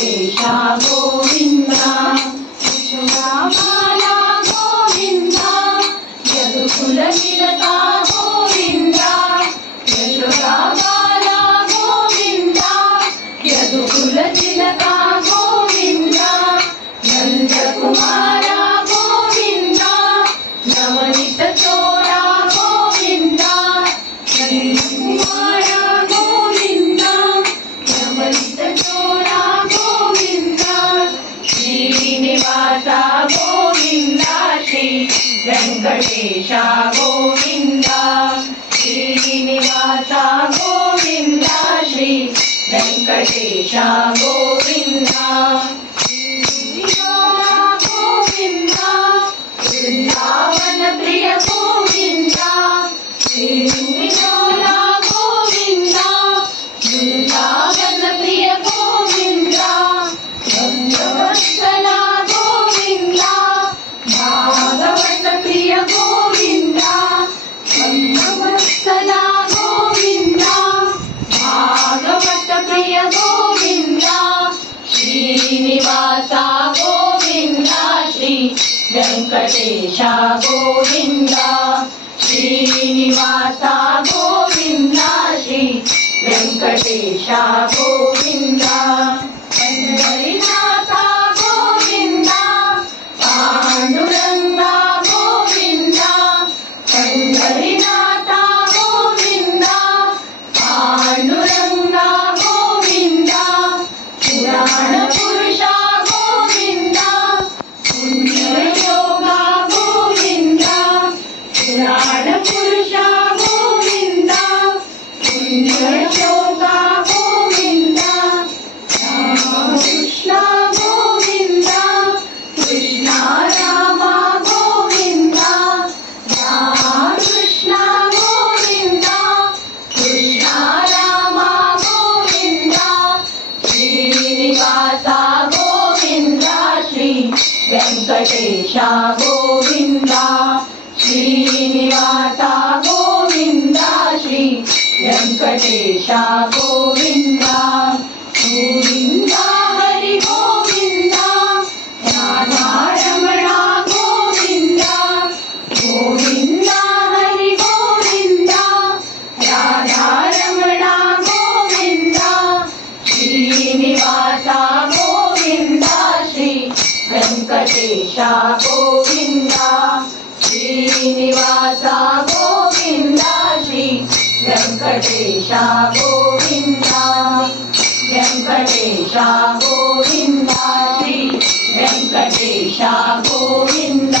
वेंकटेशा गोविंदा यशोदाबाला गोविंदा यदुकुलतिलका गोविंदा यशोदाबाला गोविंदा यदुकुलतिलका गोविंदा नंदकुमारा गोविंदा नवनीत चोरा गोविंदा नंदकुमारा गोविंदा नवनीत चोरा गोविंदा श्रीनिवासा गोविंदा श्री वेंकटेशा गोविंदा श्रीनिवासा गोविंदा श्री वेंकटेशा गोविंदा गोविंदा वृंदावन प्रिय गोविंदा श्रीनिवासा गोविंदा वृंदावन प्रिय गोविंदा भक्तवत्सला गोविंदा भागवत प्रिय गोविंदा भक्तवत्सला गोविंदा भागवत प्रिय गोविंदा श्रीनिवासा गोविंदा श्री वेंकटेशा गोविंदा श्रीनिवासा गोविंदा श्री वेंकटेशा गोविंदा पंढरीनाथा गोविंदा पांडुरंगा गोविंदा पंढरीनाथा गोविंदा पांडुरंगा गोविंदा पुराण पुरुषा गोविंदा पुण्ययोगा गोविंदा पुराण पुरुषा गोविंदा पुण्ययोगा गोविंदा रामकृष्ण गोविंदा कृष्ण राम गोविंदा रामकृष्ण गोविंदा कृष्ण राम गोविंदा श्रीनिवासा गोविंदा श्री वेंकटेशा गोविंदा श्रीनिवासा गोविंदा श्री वेंकटेशा गोविंदा गोविंदा हरि गोविंदा राधा रमणा गोविंदा गोविंदा हरि गोविंदा राधा रमणा गोविंदा श्रीनिवासा गोविंदा श्री वेंकटेशा गोविंदा श्रीनिवासा गोविंदा श्री वेंकटेशा गोविंदा वेंकटेशा गोविंदा श्री वेंकटेशा गोविंदा